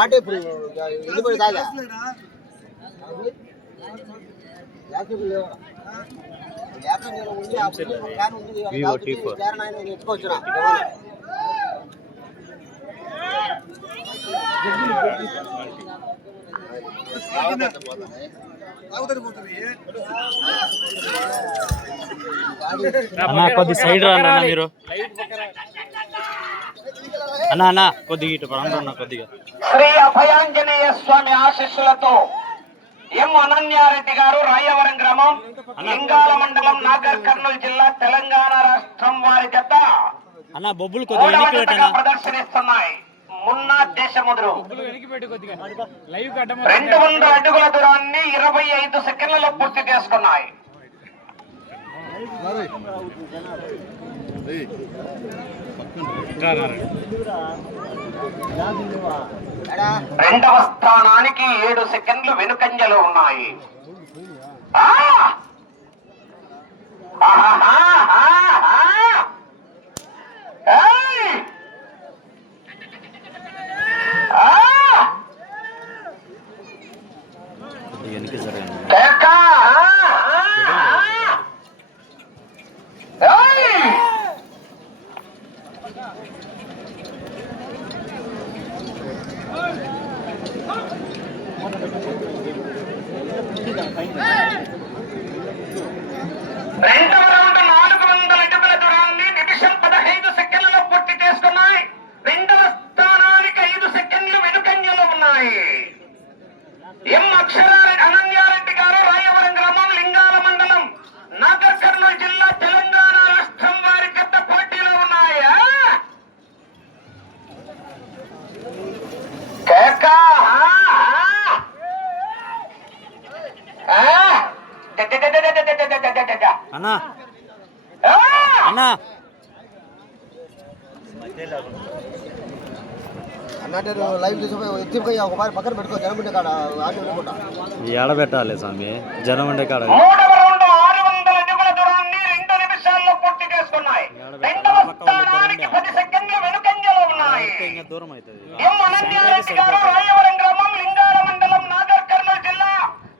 ఆటే అన్నా కొద్ది సైడ్ రా అన్న మీరు అన్నా అన్నా కొద్దిగా ఇటు ప్రాంతం కొద్దిగా. శ్రీ అభయాంజనేయ స్వామి ఆశీస్సులతో ఎం అనన్యారెడ్డి గారు రాయవరం గ్రామం లింగాల మండలం నాగర్ కర్నూలు జిల్లా తెలంగాణ రాష్ట్రం వారి జత అన్నా బొబ్బులు కొద్దిగా ప్రదర్శనిస్తున్నాయి. మున్నా దేశముద్రు 200 అడుగుల దూరాన్ని 25 సెకండ్లలో పూర్తి చేసుకున్నాయి. రెండవ స్థానానికి 7 సెకండ్లు వెనుకంజలో ఉన్నాయి. రెండవ రౌండ్ 400 అడుగుల దూరాన్ని నిమిషం 15 సెకండ్లలో పూర్తి చేసుకున్నాయి. రెండవ స్థానానికి 5 సెకండ్లు వెనుకంజలో ఉన్నాయి. ఎం అనన్యారెడ్డి గారు రాయవరం గ్రామం లింగాల మండలం నాగర్ కర్నూలు జిల్లా తెలంగాణ రాష్ట్రం వారి జత పోటీలో ఉన్నాయి. అన్నా అన్నా అన్నట్టు లైవ్ చూసిపోయి ఎత్తిపోయి ఒక మారి పక్కన పెట్టుకో. జనం ఉండే కాడ ఏడ పెట్టాలి స్వామి, జనం ఉండే కాడ. మూడవ రౌండ్ 600 అడుగుల దూరాన్ని 2 నిమిషాల్లో పూర్తి చేసుకున్నాయి. రెండవ స్థానానికి 10 సెకండ్లు వెనుకంజలో ఉన్నాయి. దూరం అవుతుంది. ఎం అనన్యారెడ్డి గారు రాయవరం గ్రామం లింగాల మండలం నాగర్ కర్నూలు జిల్లా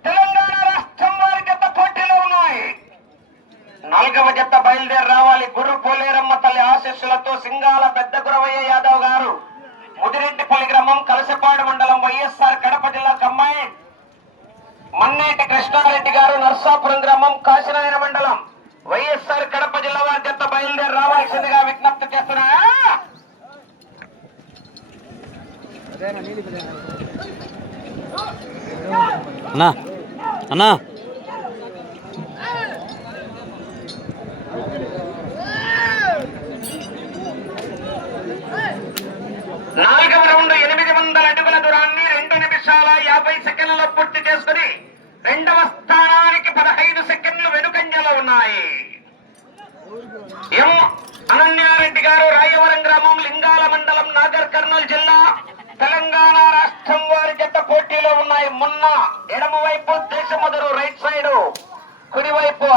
తెలంగాణ రాష్ట్రం వారి జత పోటీలో ఉన్నాయి. 4వ జత బయలుదేరి రావాలి. గురు పోలేరమ్మ తల్లి ఆశీస్సులతో సింగాల పెద్ద గురవయ్య యాదవ్ గారు ముదిరెడ్డిపల్లి గ్రామం కలసపాడు మండలం వైఎస్ఆర్ కడప జిల్లా కమ్మాయి మన్నేటి కృష్ణారెడ్డి గారు నర్సాపురం గ్రామం కాశీనాయన మండలం వైఎస్ఆర్ కడప జిల్లా వారి జత బయలుదేరి రావాల్సిందిగా విజ్ఞప్తి చేస్తున్నా. అన్నా అన్నా 4వ రౌండ్ 800 అడుగుల దూరాన్ని 2 నిమిషాల 50 సెకండ్లలో పూర్తి చేసుకుని రెండవ స్థానానికి 15 సెకండ్లు వెనుకంజలో ఉన్నాయి. ఎం అనన్యారెడ్డి గారు రాయవరం గ్రామం లింగాల మండలం నాగర్ కర్నూలు జిల్లా తెలంగాణ రాష్ట్రం వారి జత పోటీలో ఉన్నాయి. మొన్న ఎడమ వైపు దేశముదురు రైట్ సైడ్, కుడివైపు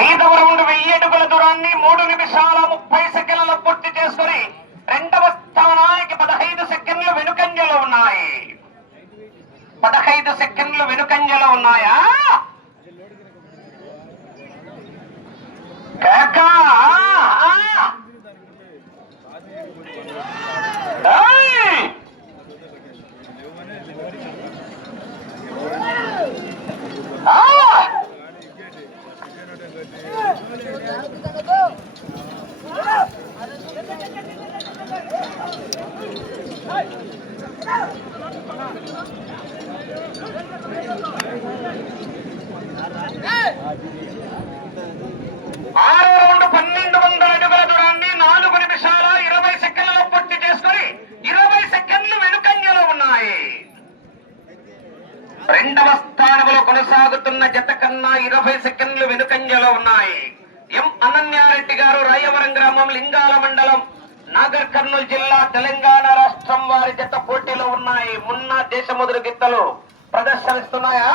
ఐదవ రౌండ్ 1000 అడుగుల దూరాన్ని 3 నిమిషాల 30 సెకండ్లలో పూర్తి చేసుకుని రెండవ స్థానానికి 15 సెకండ్లు వెనుకంజలో ఉన్నాయి. 15 సెకండ్లు వెనుకంజలో ఉన్నాయా? Hey! ఆరో రౌండ్ 1200 అడుగుల దూరాన్ని 4 నిమిషాల 20 సెకండ్లలో పూర్తి చేసుకొని 20 సెకండ్లు వెనుకంజలో ఉన్నాయి. రెండవ స్థానంలో కొనసాగుతున్న జత కన్నా 20 సెకండ్లు వెనుకంజలో ఉన్నాయి. ఎం అనన్యారెడ్డి గారు రాయవరం గ్రామం లింగాల మండలం నాగర్ కర్నూలు జిల్లా తెలంగాణ రాష్ట్రం వారి జత పోటీలో ఉన్నాయి. మున్నా దేశముదురు గిత్తలు ప్రదర్శనిస్తున్నాయా?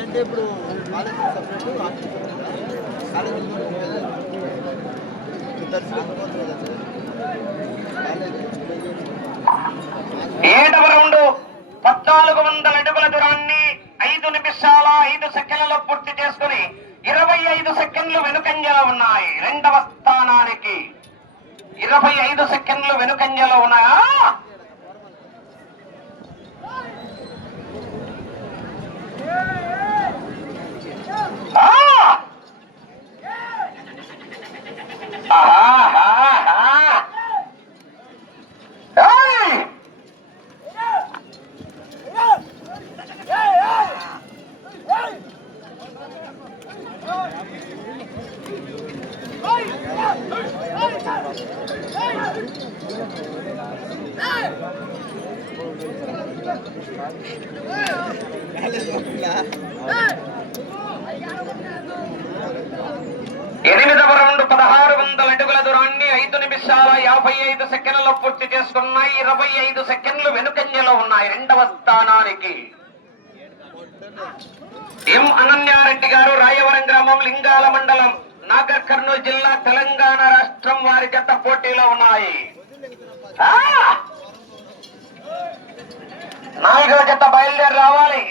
అంటే ఇప్పుడు కాలేజ్ సపరేట్ కాలేజ్ ఏడవ రౌండ్ 1400 అడుగుల దూరాన్ని 5 నిమిషాల 5 సెకండ్లలో పూర్తి చేసుకుని 25 సెకండ్లు వెనుకంజలో ఉన్నాయి. రెండవ స్థానానికి 25 సెకండ్లు వెనుకంజలో ఉన్నాయా? ఎనిమిదవ రౌండ్ 1600 అడుగుల దూరాన్ని 5 నిమిషాల 55 సెకండ్లలో పూర్తి చేసుకున్నాయి. 25 సెకండ్లు వెనుకంజలో ఉన్నాయి. రెండవ స్థానానికి ఎం అనన్యారెడ్డి గారు రాయవరం గ్రామం లింగాల మండలం నాగర్ కర్నూలు జిల్లా తెలంగాణ రాష్ట్రం వారి జత పోటీలో ఉన్నాయి. నాలుగవ జత బయలుదేరి రావాలి.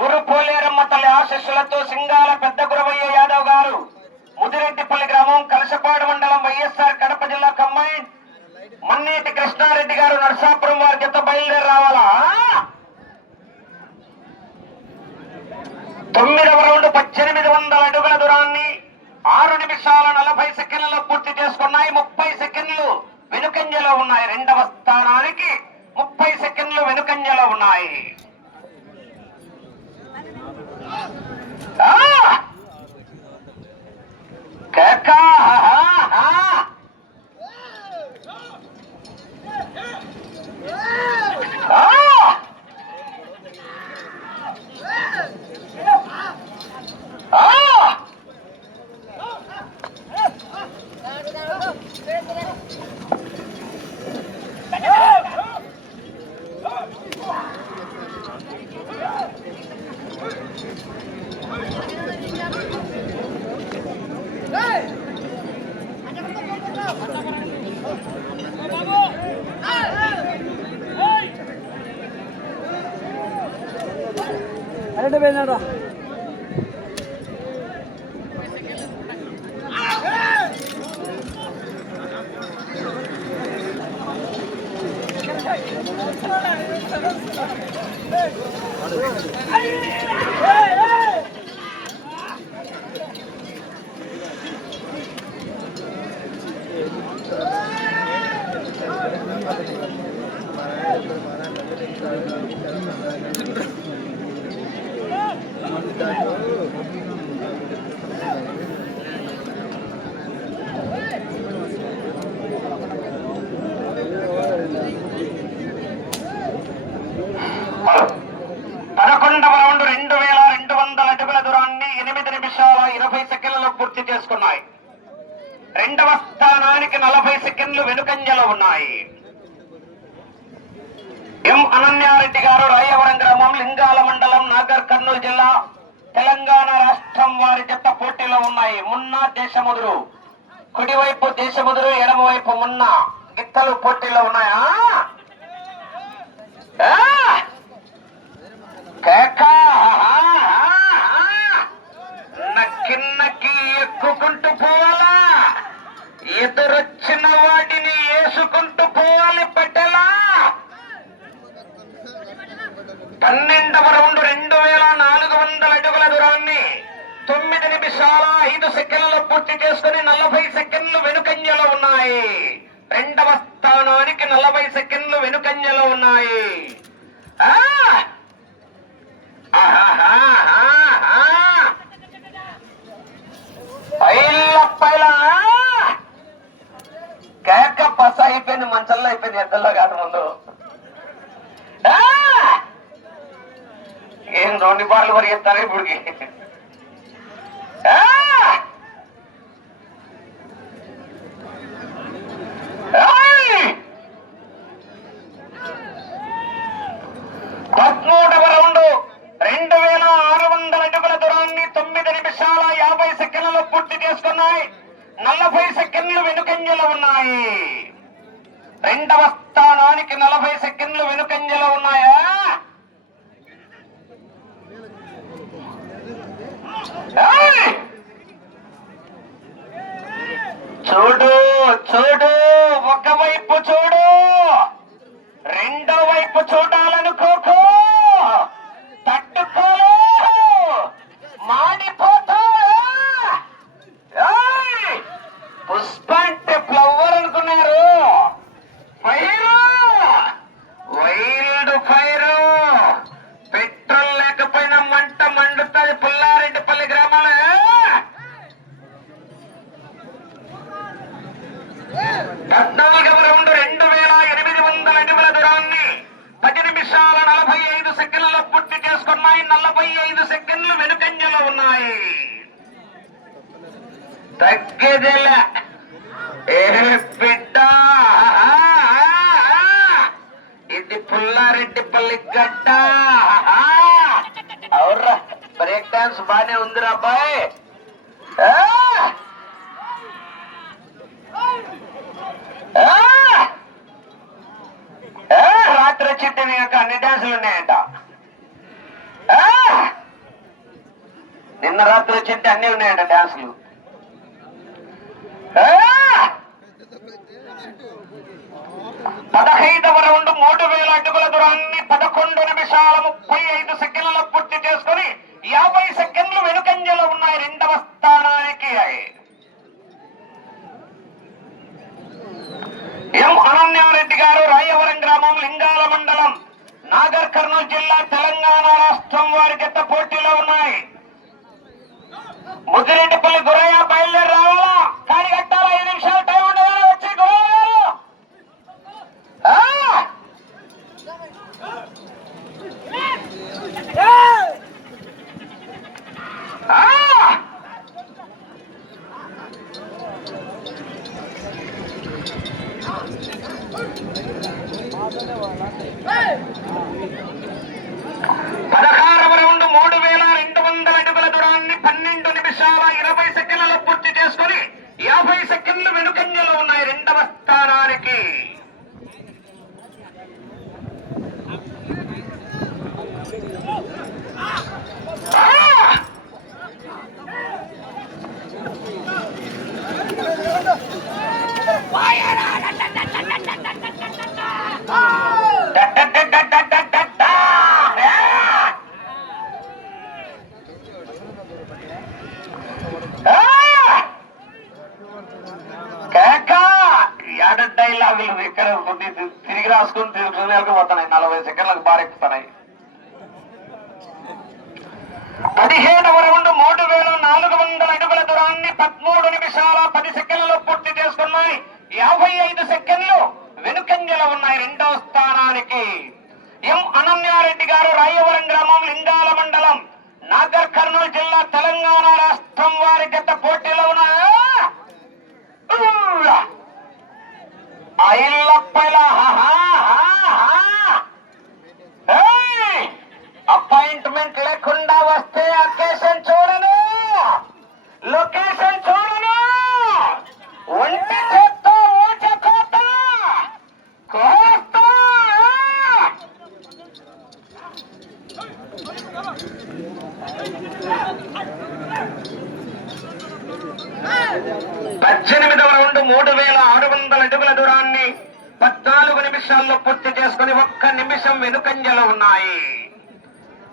గురు పోలేరమ్మ తల్లి ఆశీస్సులతో సింగాల పెద్ద గురవయ్య యాదవ్ గారు ముదిరెడ్డిపల్లి గ్రామం కలసపాడు మండలం వైఎస్ఆర్ కడప జిల్లా కంబైన్ మన్నేటి కృష్ణారెడ్డి గారు నర్సాపురం వారి జత బయలుదేరి రావాలా? 9వ రౌండ్ 1800 అడుగుల దూరాన్ని 6 నిమిషాల 40 సెకండ్లలో పూర్తి చేసుకున్నాయి. 30 సెకండ్లు వెనుకంజలో ఉన్నాయి. రెండవ స్థానానికి 30 సెకండ్లు వెనుకంజలో ఉన్నాయి. అరే పోయినాడా చేసుకున్నాయి. రెండవ స్థానానికి 40 సెకండ్లు వెనుకంజలో ఉన్నాయి. ఎం అనన్యారెడ్డి గారు రాయవరం గ్రామం లింగాల మండలం నాగర్ కర్నూలు జిల్లా తెలంగాణ రాష్ట్రం వారి జత పోటీలో ఉన్నాయి. మున్నా దేశముదురు కుడివైపు దేశముదురు ఎడమవైపు మున్నా గిత్తలు పోటీలో ఉన్నాయా? నక్కి ఎక్కుకుంటూ పోవాలా, ఎదురొచ్చిన వాటిని వేసుకుంటూ పోవాలి పట్టెలా. 12వ రౌండ్ 2400 అడుగుల దూరాన్ని 9 నిమిషాల 5 సెకండ్లు పూర్తి చేసుకుని 40 సెకండ్లు వెనుకంజలో ఉన్నాయి. రెండవ స్థానానికి 40 సెకండ్లు వెనుకంజలో ఉన్నాయి. కేక పస అయిపోయింది, మంచల్లో అయిపోయింది, ఎద్దల్లో కాదు ముందు. ఏం 2 బార్లు పరిగెత్తాను ఇప్పుడుకి. పద్మూడవ రౌండ్ 2600 అడుగుల దూరాన్ని 9 నిమిషాల 50 సెకండ్లలో పూర్తి చేసుకున్నాయి. 40 సెకండ్లు వెనుకంజలో ఉన్నాయి. రెండవ స్థానానికి 40 సెకండ్లు వెనుకంజలో ఉన్నాయా? చూడు చూడు, ఒకవైపు చూడు, రెండో వైపు చూడాలనుకోకు, తట్టుకోలే, మాడిపోతా. పుష్ప అంటే ఫ్లవర్ అనుకున్నారు. ఫైరు, వైల్డ్ ఫైరు, పెట్రోల్ లేకపోయినా మంట మండుతుంది పుల్లారెడ్డిపల్లి గ్రామాలు. 14వ రౌండ్ 2800 అడుగుల దూరాన్ని 10 నిమిషాల 45 సెకండ్లలో పూర్తి చేసుకున్నాయి. 45 సెకండ్లు వెనుకంజలో ఉన్నాయి. తగ్గేదేలే ఏ బిడ్డ, ఇది పుల్లారెడ్డిపల్లి గడ్డ. అవురా, బ్రేక్ డాన్స్ బానే ఉందిరా అబ్బాయి. రాత్రి వచ్చింటే నీకు అన్ని డాన్సులు ఉన్నాయంట. నిన్న రాత్రి వచ్చింటే అన్ని ఉన్నాయంట డాన్సులు. 15వ రౌండ్ 3000 అడుగుల దూరాన్ని 11 నిమిషాల 35 సెకండ్లలో పూర్తి చేసుకుని 50 సెకండ్లు వెనుకంజలో ఉన్నాయి. రెండవ స్థానానికి ఎం అనన్యారెడ్డి గారు, రాయవరం గ్రామం, లింగాల మండలం, నాగర్ కర్నూలు జిల్లా, తెలంగాణ రాష్ట్రం వారి జత పోటీలో ఉన్నాయి. ముద్దిరెడ్డిపల్లి గురయ్య బయలుదేరి రావాలా, కానీ కట్టాల 5 నిమిషాలు టైం ఉండగా వచ్చి గురయ్య గారు. పదహారవ రౌండ్ 3200 అడుగుల దూరాన్ని 12 నిమిషాల 20 సెకండ్లలో పూర్తి చేసుకుని 50 సెకండ్లు వెనుకంజలో ఉన్నాయి. రెండవ స్థానానికి డైలాగులు ఇక్కడ తిరిగి రాసుకుని తిరిగి పోతున్నాయి. 40 సెకండ్లకు బారెక్కుతున్నాయి. 17వ రౌండ్ 3400 అడుగుల దూరాన్ని 13 నిమిషాల 10 సెకండ్లలో పూర్తి చేసుకున్నాయి. 55 సెకండ్లు వెనుకంజలో ఉన్నాయి. రెండవ స్థానానికి ఎం అనన్యారెడ్డి గారు, రాయవరం గ్రామం, లింగాల మండలం, నాగర్ కర్నూలు జిల్లా, తెలంగాణ రాష్ట్రం వారి జత పోటీలో ఉన్నాయి. అపాయింట్మెంట్ లేకుండా వస్తే అకేషన్ చూడను, లొకేషన్ చూడను, ఒంటి చేత్తో ఊచకోత కోస్తా. 18వ రౌండ్ 3600 అడుగుల దూరాన్ని 14 నిమిషాల్లో పూర్తి చేసుకుని 1 నిమిషం వెనుకంజలో ఉన్నాయి.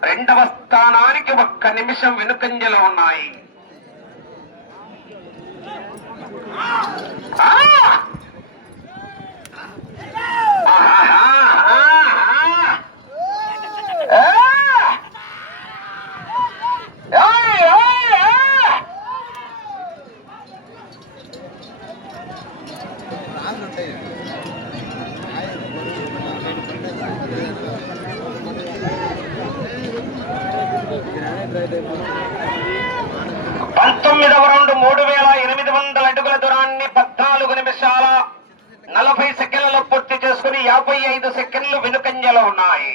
రెండవ స్థానానికి 1 నిమిషం వెనుకంజలో ఉన్నాయి. పంతొమ్మిదవ రౌండ్ 3800 అడుగుల దూరాన్ని 14 నిమిషాల 40 సెకండ్లలో పూర్తి చేసుకుని 55 సెకండ్లు వెనుకంజలో ఉన్నాయి.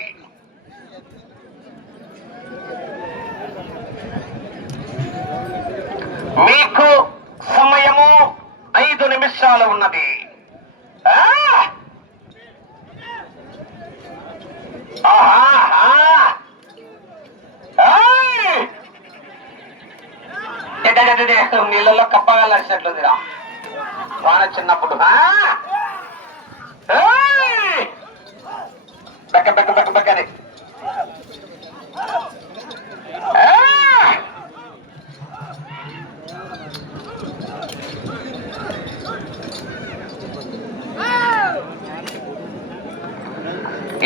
మీకు సమయము 5 నిమిషాలు ఉన్నది. నీళ్ళలో కప్పగలసినట్లుందిరా వాన చిన్నప్పుడు. బెక్క బెక్క బెక్క బెక్కని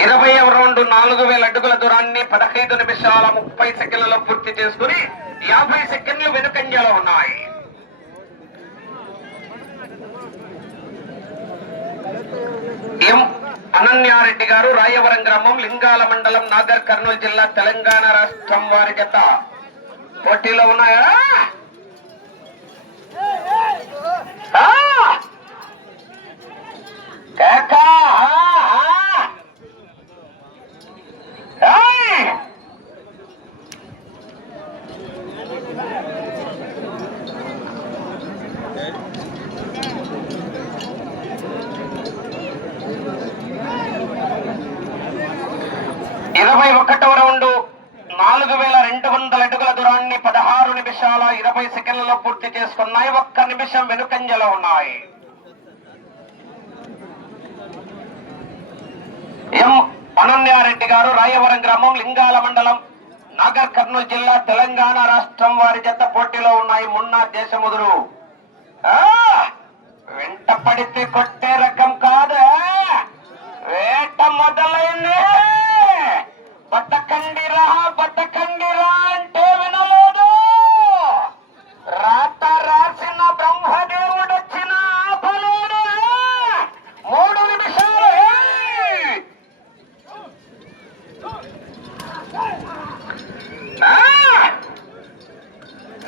20వ రౌండ్ 4000 అడుగుల దూరాన్ని 15 నిమిషాల 30 సెకండ్లలో పూర్తి చేసుకుని 50 సెకండ్లు వెనుకంజలో ఉన్నాయి. ఎం అనన్యారెడ్డి గారు, రాయవరం గ్రామం, లింగాల మండలం, నాగర్ కర్నూలు జిల్లా, తెలంగాణ రాష్ట్రం వారి జత పోటీలో ఉన్నాయా? కాకా 21వ రౌండ్ 4200 అడుగుల దూరాన్ని 16 నిమిషాల 20 సెకండ్లలో పూర్తి చేసుకున్నాయి. 1 నిమిషం వెనుకంజలో ఉన్నాయి. ఎం అనన్యారెడ్డి గారు, రాయవరం గ్రామం, లింగాల మండలం, నాగర్ కర్నూలు జిల్లా, తెలంగాణ రాష్ట్రం వారి జత పోటీలో ఉన్నాయి. మున్నా దేశముదురు వెంట పడితే కొట్టే రకం కాదు, వేట మొదలైంది. బతకండిరా బతకండిరా అంటే వినలేదు. రాత రాసిన బ్రహ్మదేవుడు వచ్చిన ఆపలేడు. 3 నిమిషాలు.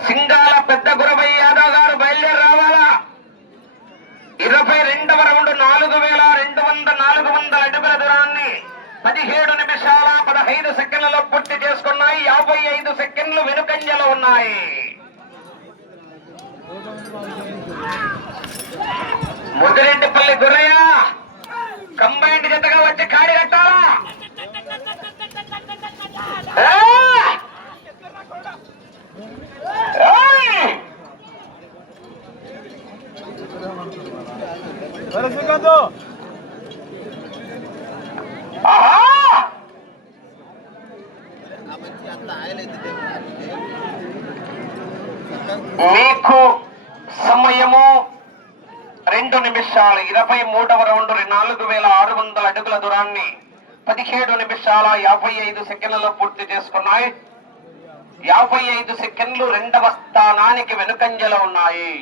సింగాల పెద్ద గురవయ్య యాదవ్ గారు బయలుదేరి రావాలా. 22వ రౌండ్ 4200 అడుగుల దూరాన్ని 17 నిమిషాల 15 సెకండ్లలో పూర్తి చేసుకున్నాయి. 55 సెకండ్లు వెనుకంజలో ఉన్నాయి. ముదిరెడ్డిపల్లి గుర్రయ్య కంబైండ్ జతగా వచ్చి కాడి కట్టాలా. మీకు సమయము 2 నిమిషాలు. 23వ రౌండ్ 4600 అడుగుల దూరాన్ని 17 నిమిషాల 55 సెకండ్లలో పూర్తి చేసుకున్నాయి. 55 సెకండ్లు 2వ స్థానానికి వెనుకంజలో ఉన్నాయి.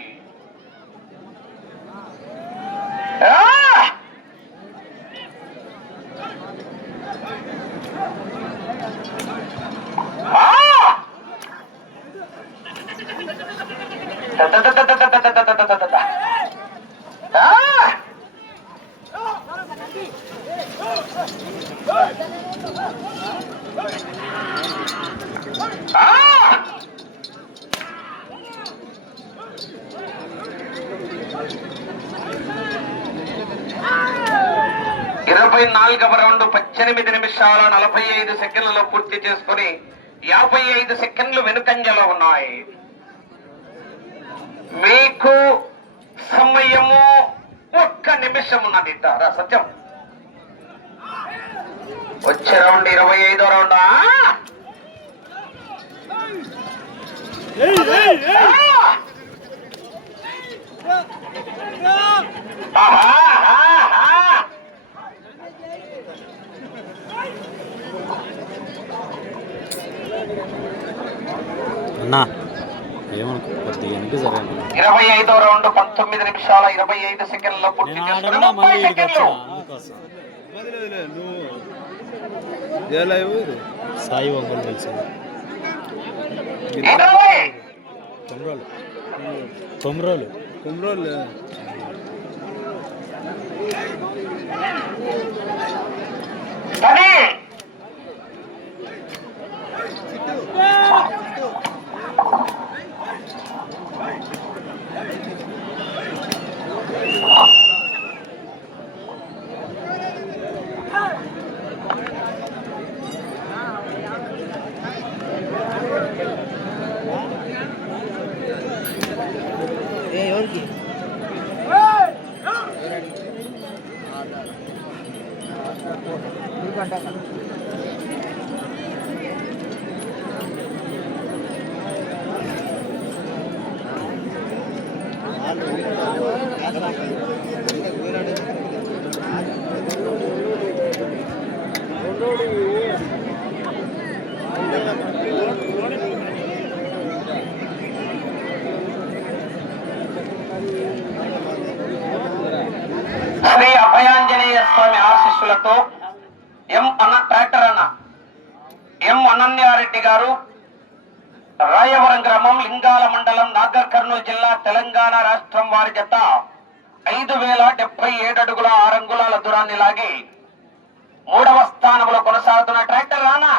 ఇరవై 24వ రౌండ్ 18 నిమిషాల 45 సెకండ్లలో పూర్తి చేసుకుని 55 సెకండ్లు వెనుకంజలో ఉన్నాయి. మీకు సమయము 1 నిమిషం ఉన్నది. సత్యం వచ్చే రౌండ్ 25వ రౌండ్. అన్నా ఏమనుకో కొద్దిగా వెనక్కి సరే 25వ రౌండ్ 19 నిమిషాల 25 సెకండ్లలో పూర్తి చేసుకుని 30 సెకండ్లు. సాయి ఒంగోలు తెలుసు 20 కొమ్రోలు 10 శ్రీ అభయాంజనేయ స్వామి ఆశీస్సులతో ట్రాక్టర్ అన్న ఎం అనన్యారెడ్డి గారు రాయవరం గ్రామం లింగాల మండలం నాగర్ కర్నూలు జిల్లా తెలంగాణ రాష్ట్రం వారి జత 5077 అడుగుల 6 అంగుళాల దూరాన్ని లాగి 3వ స్థానంలో కొనసాగుతున్న ట్రాక్టర్ రానా